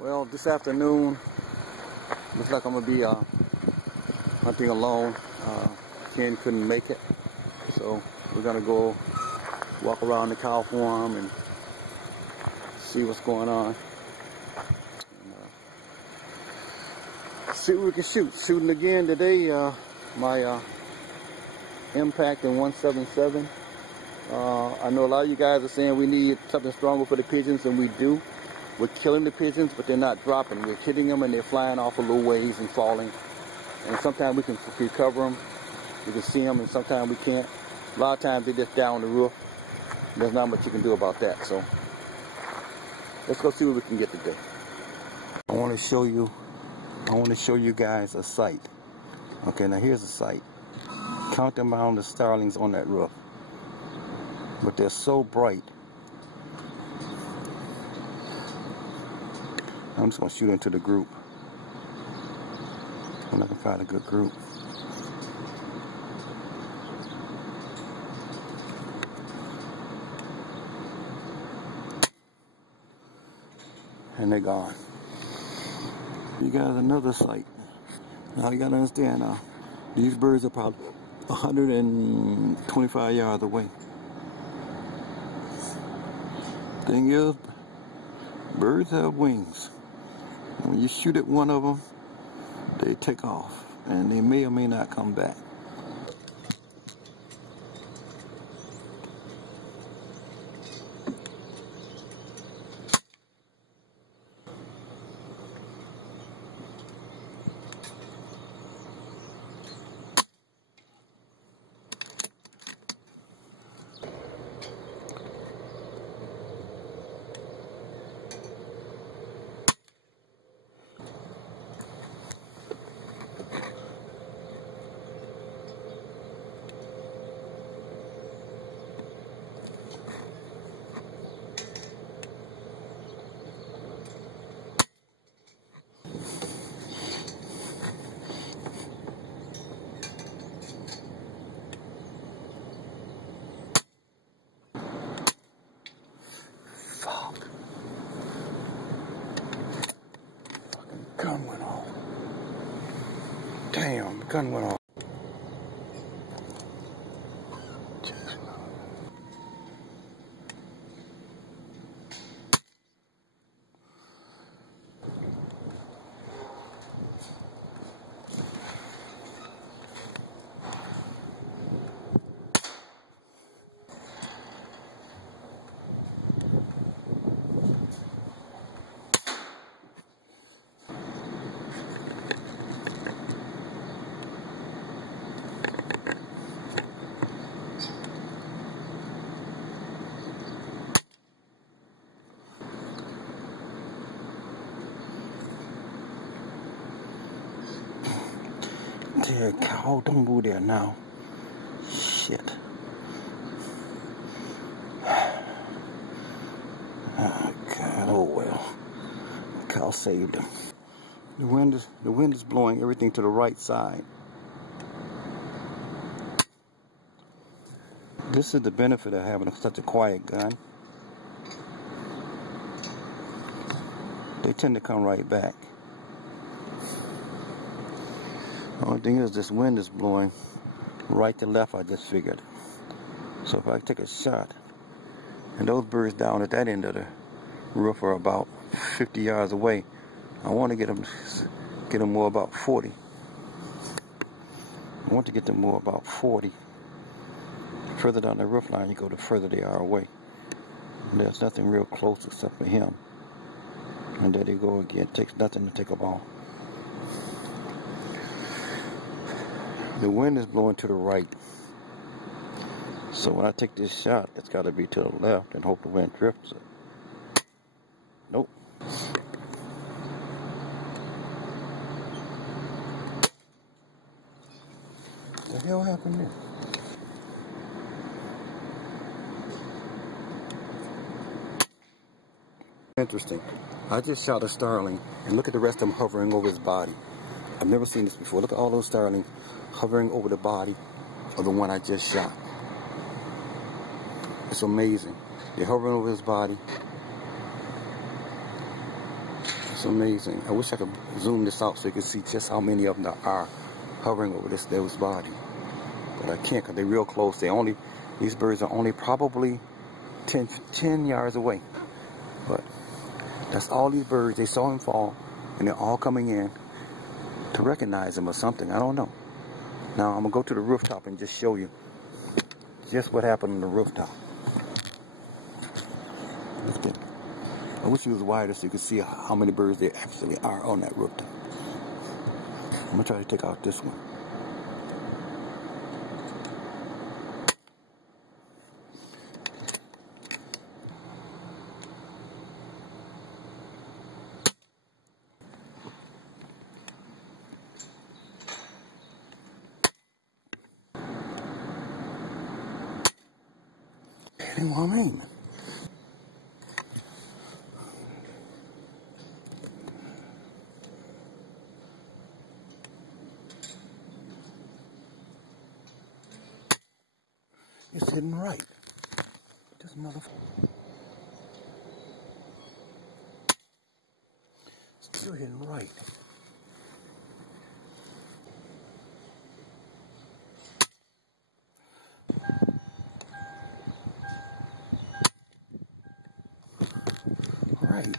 Well, this afternoon, looks like I'm going to be hunting alone. Ken couldn't make it, so we're going to go walk around the cow farm and see what's going on. And, see what we can shoot. Shooting again today, my Impact in 177. I know a lot of you guys are saying we need something stronger for the pigeons, and we do. We're killing the pigeons, but they're not dropping. We're hitting them and they're flying off a little ways and falling. And sometimes we can recover them. We can see them, and sometimes we can't. A lot of times they're just down the roof. There's not much you can do about that. So let's go see what we can get today. I want to show you guys a sight. Okay, now here's a sight. Count the amount of starlings on that roof. But they're so bright. I'm just going to shoot into the group. I'm not going to find a good group. And they're gone. You guys, another sight. Now you got to understand now, these birds are probably 125 yards away. Thing is, birds have wings. When you shoot at one of them, they take off, and they may or may not come back. Gun went off. Damn, gun went off. Dear cow, don't move there now. Shit. Oh God, oh well. Cow saved him. The wind is blowing everything to the right side. This is the benefit of having such a quiet gun. They tend to come right back. The only thing is this wind is blowing right to left, I just figured. So if I take a shot, and those birds down at that end of the roof are about 50 yards away, I want to get them more about 40. I want to get them more about 40. Further down the roof line you go, the further they are away. And there's nothing real close except for him. And there they go again. It takes nothing to take them all. The wind is blowing to the right. So when I take this shot, it's got to be to the left and hope the wind drifts it. Nope. What the hell happened there? Interesting. I just shot a starling, and look at the rest of them hovering over his body. I've never seen this before. Look at all those starlings hovering over the body of the one I just shot. It's amazing. They're hovering over his body. It's amazing. I wish I could zoom this out so you can see just how many of them are hovering over those body. But I can't because they're real close. These birds are only probably 10 yards away. But that's all these birds. They saw him fall, and they're all coming in to recognize him or something. I don't know. Now I'm gonna go to the rooftop and just show you just what happened on the rooftop. I wish it was wider so you could see how many birds there actually are on that rooftop. I'm gonna try to take out this one. Well, I'm aiming. It's hitting right. This motherfucker. Still hitting right. Right.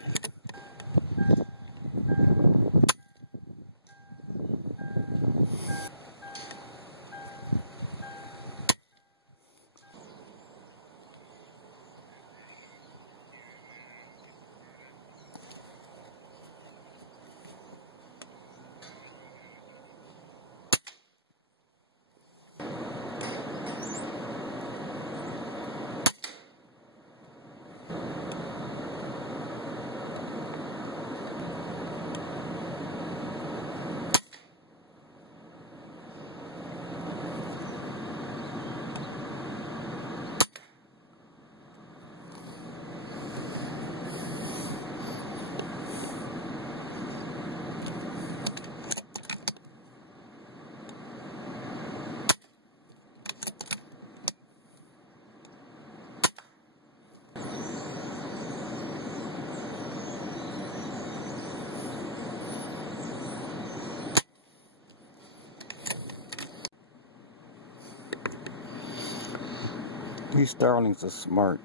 These starlings are smart.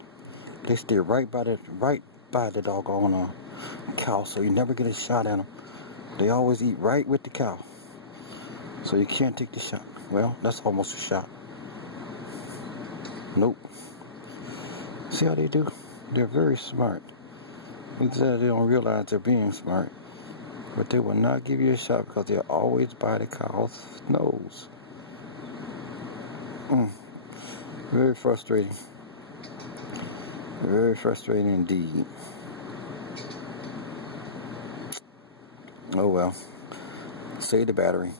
They stay right by the doggone cow, so you never get a shot at them. They always eat right with the cow, so you can't take the shot. Well, that's almost a shot. Nope. See how they do? They're very smart. It's that they don't realize they're being smart, but they will not give you a shot because they're always by the cow's nose. Very frustrating. Very frustrating indeed. Oh well. Save the battery.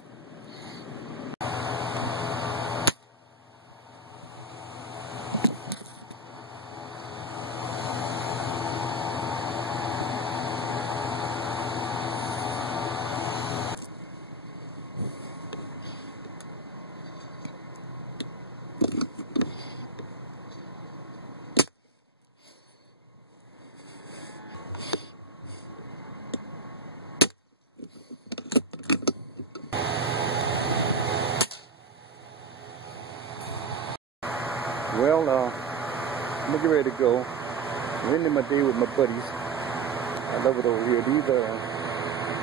Well, I'm gonna get ready to go. I'm ending my day with my buddies. I love it over here. These are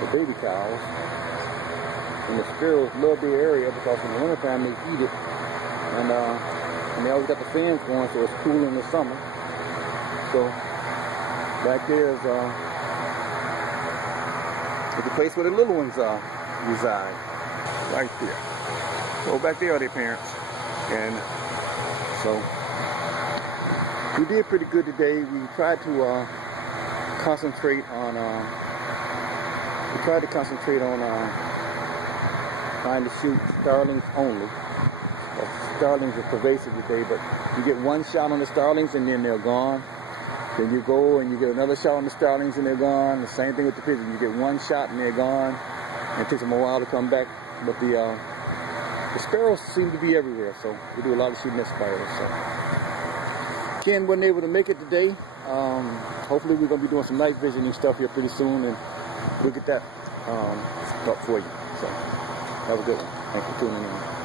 the baby cows. And the sparrows love their area because in the wintertime they eat it. And they always got the fans going, so it's cool in the summer. So back there is the place where the little ones reside. Right there. So back there are their parents. And so we did pretty good today. We tried to concentrate on trying to shoot starlings only. Starlings are pervasive today, but you get one shot on the starlings and then they're gone. Then you go and you get another shot on the starlings and they're gone. The same thing with the pigeons. You get one shot and they're gone. And it takes them a while to come back. But the sparrows seem to be everywhere, so we do a lot of shooting at sparrows. So Ken wasn't able to make it today. Hopefully we're going to be doing some night visioning stuff here pretty soon, and we'll get that up for you. So have a good one. Thanks for tuning in.